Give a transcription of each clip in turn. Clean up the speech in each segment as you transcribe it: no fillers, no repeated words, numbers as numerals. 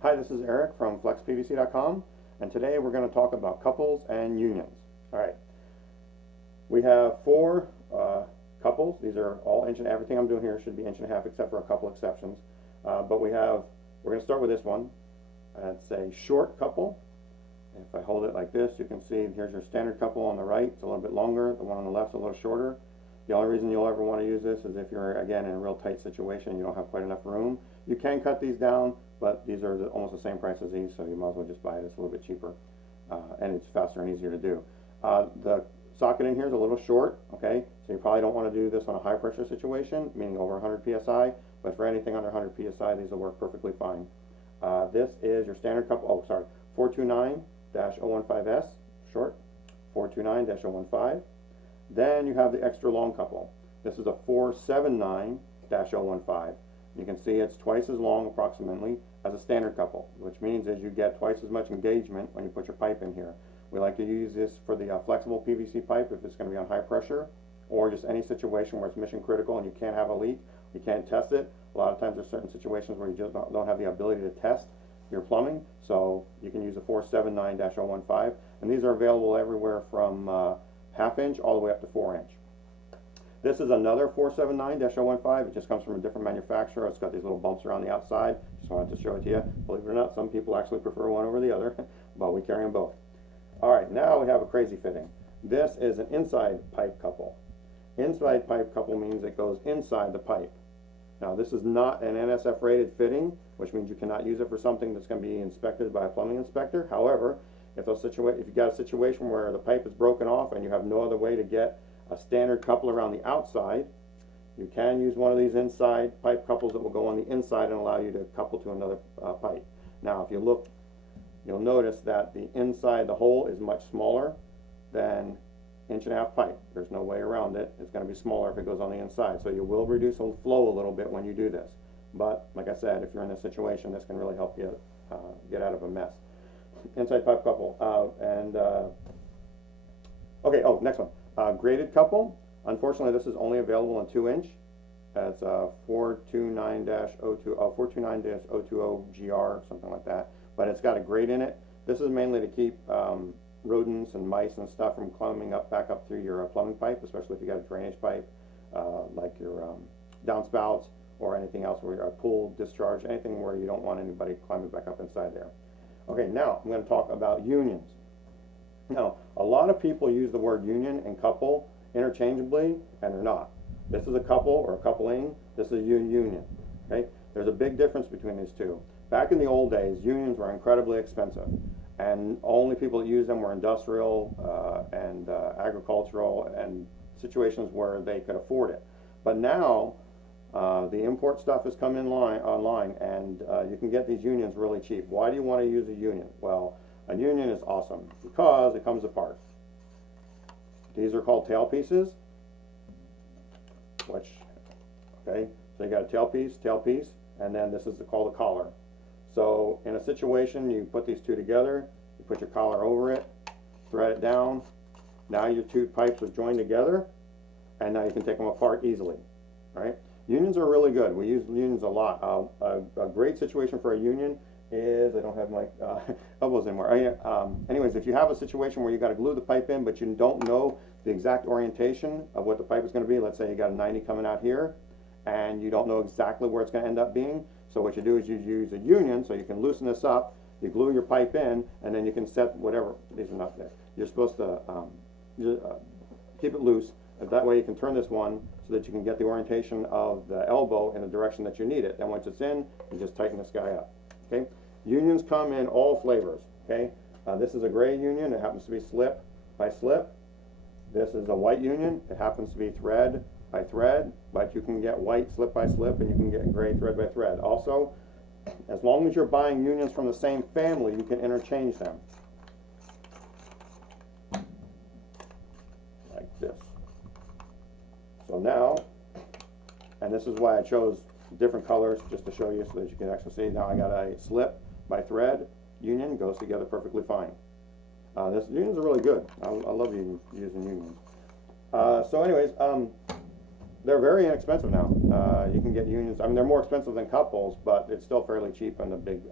Hi, this is Eric from FlexPVC.com, and today we're going to talk about couples and unions. All right, we have four couples. These are all inch and everything I'm doing here should be 1.5 except for a couple exceptions. But we're going to start with this one. It's a short couple. If I hold it like this, you can see here's your standard couple on the right. It's a little bit longer. The one on the left is a little shorter. The only reason you'll ever want to use this is if you're, again, in a real tight situation, you don't have quite enough room. You can cut these down, but these are almost the same price as these, so you might as well just buy it. It's a little bit cheaper, and it's faster and easier to do. The socket in here is a little short, okay, so you probably don't want to do this on a high pressure situation, meaning over 100 psi, but for anything under 100 psi, these will work perfectly fine. This is your standard couple, 429-015S, short, 429-015. Then you have the extra long couple. This is a 479-015. You can see it's twice as long approximately as a standard couple, which means is you get twice as much engagement when you put your pipe in here. We like to use this for the flexible PVC pipe if it's going to be on high pressure, or just any situation where it's mission critical and you can't have a leak, you can't test it. A lot of times there's certain situations where you just don't have the ability to test your plumbing, so you can use a 479-015, and these are available everywhere from ½ inch all the way up to 4 inch. This is another 479-015. It just comes from a different manufacturer. It's got these little bumps around the outside. Just wanted to show it to you. Believe it or not, some people actually prefer one over the other, but we carry them both. All right, now we have a crazy fitting. This is an inside pipe couple. Inside pipe couple means it goes inside the pipe. Now, this is not an NSF rated fitting, which means you cannot use it for something that's going to be inspected by a plumbing inspector. However, if you've got a situation where the pipe is broken off and you have no other way to get a standard couple around the outside, you can use one of these inside pipe couples that will go on the inside and allow you to couple to another pipe. Now, if you look, you'll notice that the inside, the hole is much smaller than 1.5 pipe. There's no way around it. It's going to be smaller if it goes on the inside. So you will reduce the flow a little bit when you do this. But like I said, if you're in this situation, this can really help you get out of a mess. Inside pipe couple. Okay, next one. Graded couple. Unfortunately, this is only available in 2 inch. It's 429-020GR, something like that. But it's got a grate in it. This is mainly to keep rodents and mice and stuff from climbing back up through your plumbing pipe, especially if you got a drainage pipe, like your downspouts or anything else where you're a pool discharge, anything where you don't want anybody climbing back up inside there. Okay, now I'm going to talk about unions. Now, a lot of people use the word union and couple interchangeably, and they're not. This is a couple or a coupling. This is a union. Okay, there's a big difference between these two. Back in the old days, unions were incredibly expensive, and only people that used them were industrial and agricultural and situations where they could afford it. But now, the import stuff has come online, and you can get these unions really cheap. Why do you want to use a union? Well, a union is awesome because it comes apart. These are called tailpieces, so you got a tailpiece, and then this is called a collar. So in a situation, you put these two together, you put your collar over it, thread it down. Now your two pipes are joined together, and now you can take them apart easily. All right. Unions are really good. We use unions a lot. A great situation for a union is, I don't have my elbows anymore. Anyways, if you have a situation where you got to glue the pipe in, but you don't know the exact orientation of what the pipe is going to be, let's say you got a 90 coming out here, and you don't know exactly where it's going to end up being. So what you do is you use a union, so you can loosen this up, you glue your pipe in, and then you can set whatever, these are not there. You're supposed to keep it loose. That way you can turn this one so that you can get the orientation of the elbow in the direction that you need it. Then once it's in, you just tighten this guy up. Okay. Unions come in all flavors. Okay. This is a gray union. It happens to be slip by slip. This is a white union. It happens to be thread by thread, but you can get white slip by slip, and you can get gray thread by thread. Also, as long as you're buying unions from the same family, you can interchange them. Like this. So now, and this is why I chose different colors just to show you so that you can actually see. Now I got a slip by thread union, goes together perfectly fine. This unions are really good. I love using unions. So anyways, They're very inexpensive now. You can get unions. I mean, they're more expensive than couples, but it's still fairly cheap on the big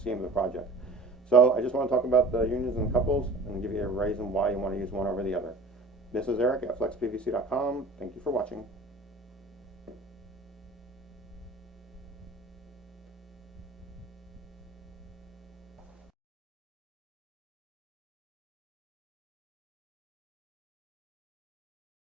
scheme of the project. So I just want to talk about the unions and the couples and give you a reason why you want to use one over the other. This is Eric at FlexPVC.com. Thank you for watching.